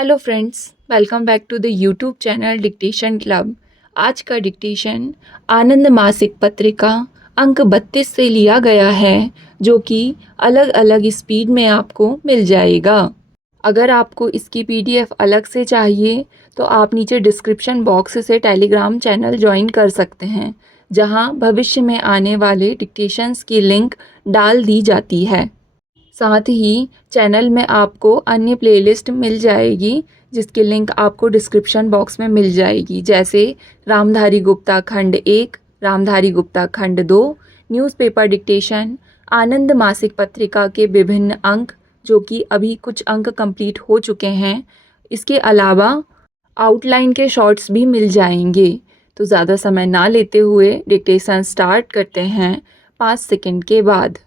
Hello friends, welcome back to the YouTube channel dictation club. आज का dictation आनंद मासिक पत्रिका अंक 32 से लिया गया है, जो कि अलग अलग स्पीड में आपको मिल जाएगा। अगर आपको इसकी पीडीएफ अलग से चाहिए तो आप नीचे डिस्क्रिप्शन बॉक्स से टेलीग्राम चैनल ज्वाइन कर सकते हैं, जहां भविष्य में आने वाले डिक्टेशंस की लिंक डाल दी जाती है। साथ ही चैनल में आपको अन्य प्लेलिस्ट मिल जाएगी, जिसकी लिंक आपको डिस्क्रिप्शन बॉक्स में मिल जाएगी, जैसे रामधारी गुप्ता खंड 1, रामधारी गुप्ता खंड 2, न्यूज़पेपर डिक्टेशन, आनंद मासिक पत्रिका के विभिन्न अंक, जो कि अभी कुछ अंक कंप्लीट हो चुके हैं। इसके अलावा आउटलाइन के शॉर्ट्स भी मिल जाएंगे। तो ज़्यादा समय ना लेते हुए डिक्टेशन स्टार्ट करते हैं 5 सेकंड के बाद।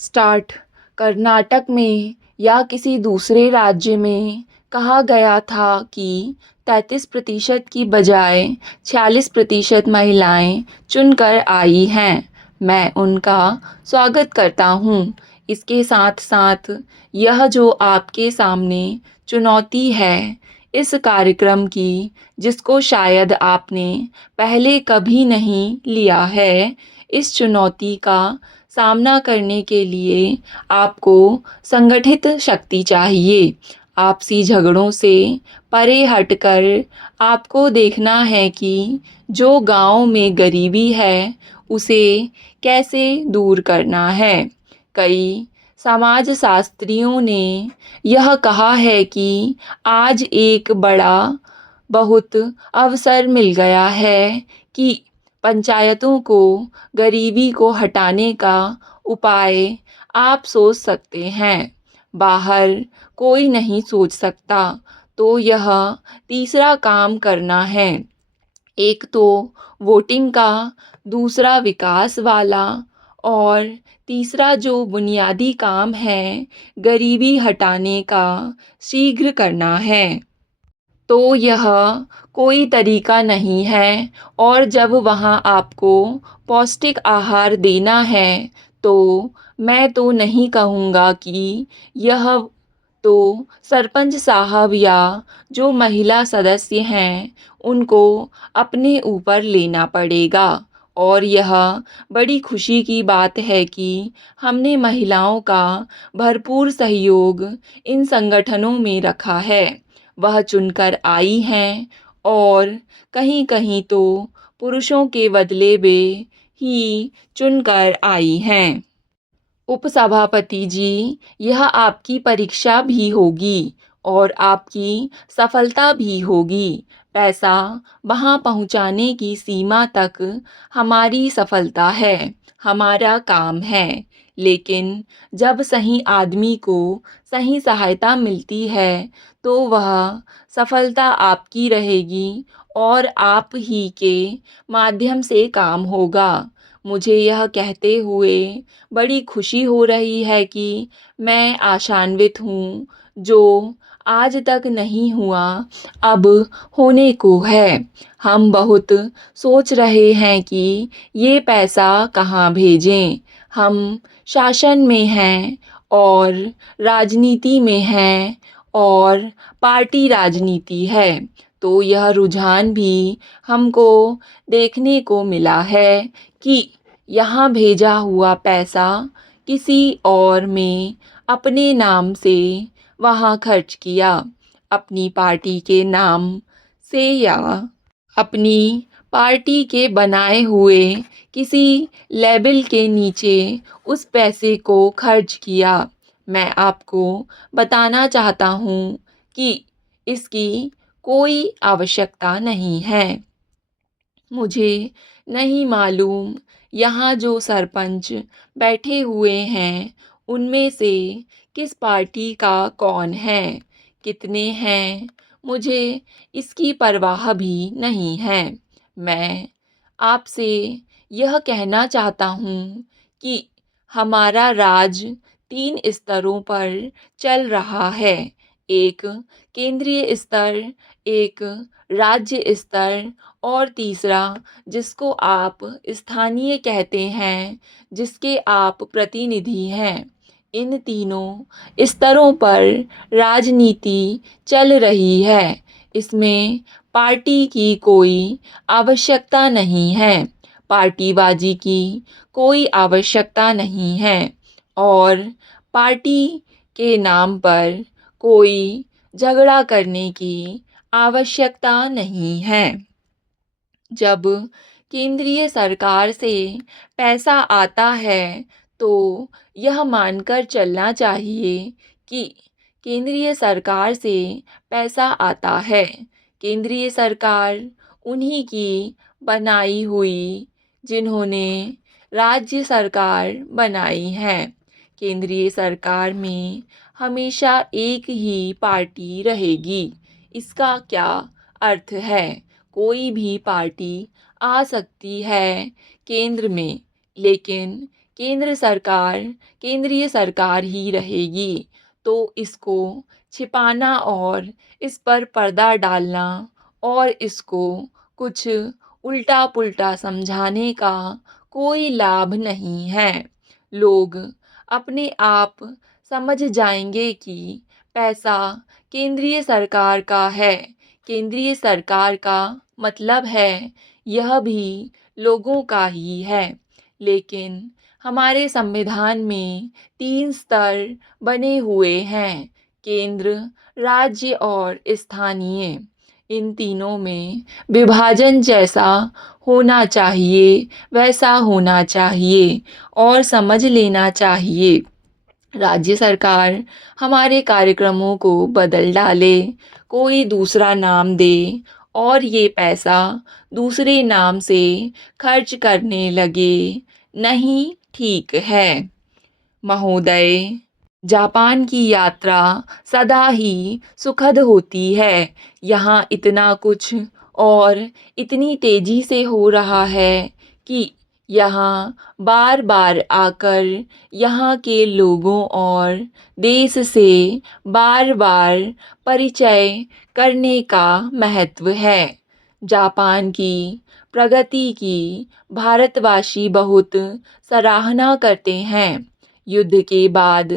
स्टार्ट। कर्नाटक में या किसी दूसरे राज्य में कहा गया था कि 33% की बजाय 46% महिलाएं चुनकर आई हैं। मैं उनका स्वागत करता हूं। इसके साथ साथ यह जो आपके सामने चुनौती है इस कार्यक्रम की, जिसको शायद आपने पहले कभी नहीं लिया है, इस चुनौती का सामना करने के लिए आपको संगठित शक्ति चाहिए। आपसी झगड़ों से परे हटकर आपको देखना है कि जो गांव में गरीबी है उसे कैसे दूर करना है। कई समाजशास्त्रियों ने यह कहा है कि आज एक बड़ा बहुत अवसर मिल गया है कि पंचायतों को गरीबी को हटाने का उपाय आप सोच सकते हैं। बाहर कोई नहीं सोच सकता, तो यह तीसरा काम करना है। एक तो वोटिंग का, दूसरा विकास वाला, और तीसरा जो बुनियादी काम है गरीबी हटाने का, शीघ्र करना है। तो यह कोई तरीका नहीं है। और जब वहाँ आपको पौष्टिक आहार देना है तो मैं तो नहीं कहूँगा कि यह तो सरपंच साहब या जो महिला सदस्य हैं उनको अपने ऊपर लेना पड़ेगा। और यह बड़ी खुशी की बात है कि हमने महिलाओं का भरपूर सहयोग इन संगठनों में रखा है। वह चुनकर आई हैं और कहीं कहीं तो पुरुषों के बदले में ही चुनकर आई हैं। उपसभापति जी, यह आपकी परीक्षा भी होगी और आपकी सफलता भी होगी। पैसा वहाँ पहुँचाने की सीमा तक हमारी सफलता है, हमारा काम है। लेकिन जब सही आदमी को सही सहायता मिलती है तो वह सफलता आपकी रहेगी और आप ही के माध्यम से काम होगा। मुझे यह कहते हुए बड़ी खुशी हो रही है कि मैं आशान्वित हूँ, जो आज तक नहीं हुआ अब होने को है। हम बहुत सोच रहे हैं कि ये पैसा कहाँ भेजें। हम शासन में हैं और राजनीति में हैं और पार्टी राजनीति है, तो यह रुझान भी हमको देखने को मिला है कि यहाँ भेजा हुआ पैसा किसी और में अपने नाम से वहाँ खर्च किया, अपनी पार्टी के नाम से या अपनी पार्टी के बनाए हुए किसी लेबल के नीचे उस पैसे को खर्च किया। मैं आपको बताना चाहता हूँ कि इसकी कोई आवश्यकता नहीं है। मुझे नहीं मालूम यहाँ जो सरपंच बैठे हुए हैं उनमें से किस पार्टी का कौन है, कितने हैं, मुझे इसकी परवाह भी नहीं है। मैं आपसे यह कहना चाहता हूँ कि हमारा राज 3 स्तरों पर चल रहा है। एक केंद्रीय स्तर, एक राज्य स्तर और तीसरा जिसको आप स्थानीय कहते हैं, जिसके आप प्रतिनिधि हैं। इन तीनों स्तरों पर राजनीति चल रही है। इसमें पार्टी की कोई आवश्यकता नहीं है, पार्टीबाजी की कोई आवश्यकता नहीं है और पार्टी के नाम पर कोई झगड़ा करने की आवश्यकता नहीं है। जब केंद्रीय सरकार से पैसा आता है तो यह मानकर चलना चाहिए कि केंद्रीय सरकार से पैसा आता है। केंद्रीय सरकार उन्हीं की बनाई हुई, जिन्होंने राज्य सरकार बनाई है। केंद्रीय सरकार में हमेशा एक ही पार्टी रहेगी। इसका क्या अर्थ है? कोई भी पार्टी आ सकती है केंद्र में, लेकिन केंद्रीय सरकार ही रहेगी। तो इसको छिपाना और इस पर पर्दा डालना और इसको कुछ उल्टा पुल्टा समझाने का कोई लाभ नहीं है। लोग अपने आप समझ जाएंगे कि पैसा केंद्रीय सरकार का है। केंद्रीय सरकार का मतलब है यह भी लोगों का ही है। लेकिन हमारे संविधान में 3 स्तर बने हुए हैं, केंद्र, राज्य और स्थानीय। इन तीनों में विभाजन जैसा होना चाहिए वैसा होना चाहिए और समझ लेना चाहिए। राज्य सरकार हमारे कार्यक्रमों को बदल डाले, कोई दूसरा नाम दे और ये पैसा दूसरे नाम से खर्च करने लगे, नहीं ठीक है। महोदय, जापान की यात्रा सदा ही सुखद होती है। यहाँ इतना कुछ और इतनी तेजी से हो रहा है कि यहाँ बार बार आकर यहाँ के लोगों और देश से बार बार परिचय करने का महत्व है। जापान की प्रगति की भारतवासी बहुत सराहना करते हैं। युद्ध के बाद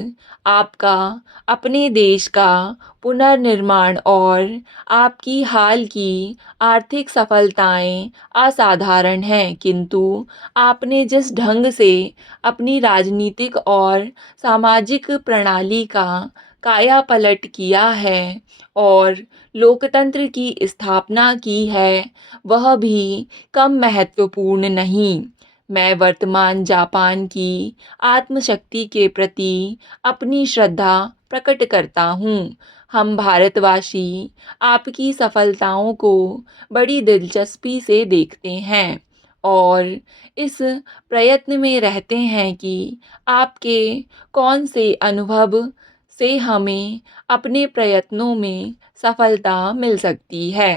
आपका अपने देश का पुनर्निर्माण और आपकी हाल की आर्थिक सफलताएं असाधारण हैं, किंतु आपने जिस ढंग से अपनी राजनीतिक और सामाजिक प्रणाली का कायापलट किया है और लोकतंत्र की स्थापना की है, वह भी कम महत्वपूर्ण नहीं। मैं वर्तमान जापान की आत्मशक्ति के प्रति अपनी श्रद्धा प्रकट करता हूँ। हम भारतवासी आपकी सफलताओं को बड़ी दिलचस्पी से देखते हैं और इस प्रयत्न में रहते हैं कि आपके कौन से अनुभव से हमें अपने प्रयत्नों में सफलता मिल सकती है।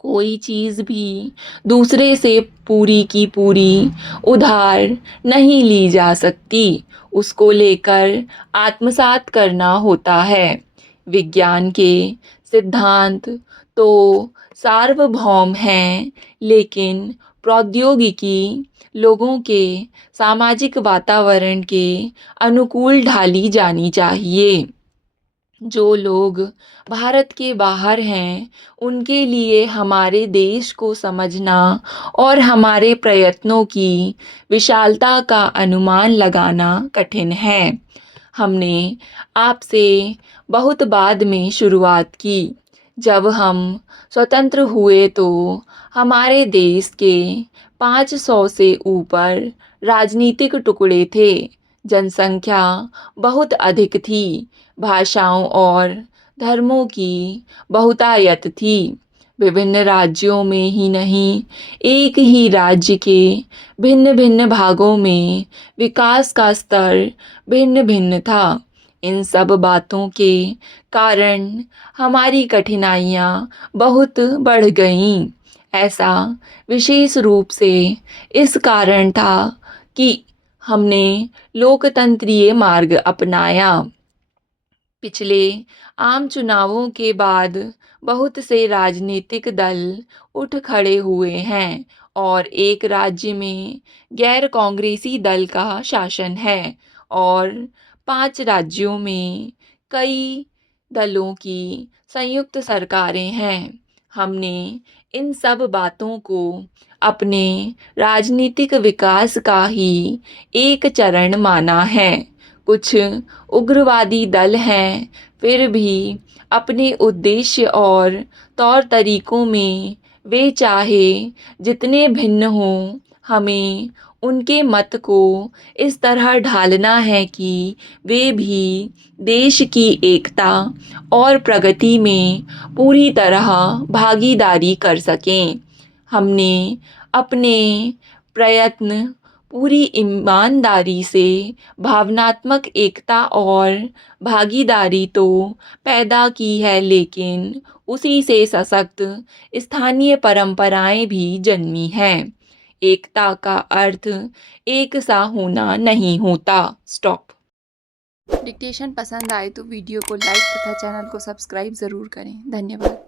कोई चीज़ भी दूसरे से पूरी की पूरी उधार नहीं ली जा सकती, उसको लेकर आत्मसात करना होता है। विज्ञान के सिद्धांत तो सार्वभौम हैं, लेकिन प्रौद्योगिकी लोगों के सामाजिक वातावरण के अनुकूल ढाली जानी चाहिए। जो लोग भारत के बाहर हैं, उनके लिए हमारे देश को समझना और हमारे प्रयत्नों की विशालता का अनुमान लगाना कठिन है। हमने आपसे बहुत बाद में शुरुआत की। जब हम स्वतंत्र हुए तो हमारे देश के 500 से ऊपर राजनीतिक टुकड़े थे। जनसंख्या बहुत अधिक थी। भाषाओं और धर्मों की बहुतायत थी। विभिन्न राज्यों में ही नहीं, एक ही राज्य के भिन्न भिन्न भागों में विकास का स्तर भिन्न भिन्न था। इन सब बातों के कारण हमारी कठिनाइयाँ बहुत बढ़ गईं। ऐसा विशेष रूप से इस कारण था कि हमने लोकतंत्रीय मार्ग अपनाया। पिछले आम चुनावों के बाद बहुत से राजनीतिक दल उठ खड़े हुए हैं और एक राज्य में गैर कांग्रेसी दल का शासन है और 5 राज्यों में कई दलों की संयुक्त सरकारें हैं। हमने इन सब बातों को अपने राजनीतिक विकास का ही एक चरण माना है। कुछ उग्रवादी दल हैं, फिर भी अपने उद्देश्य और तौर तरीकों में वे चाहे जितने भिन्न हों, हमें उनके मत को इस तरह ढालना है कि वे भी देश की एकता और प्रगति में पूरी तरह भागीदारी कर सकें। हमने अपने प्रयत्न पूरी ईमानदारी से भावनात्मक एकता और भागीदारी तो पैदा की है, लेकिन उसी से सशक्त स्थानीय परंपराएं भी जन्मी हैं। एकता का अर्थ एक सा होना नहीं होता। स्टॉप। डिक्टेशन पसंद आए तो वीडियो को लाइक तथा चैनल को सब्सक्राइब ज़रूर करें। धन्यवाद।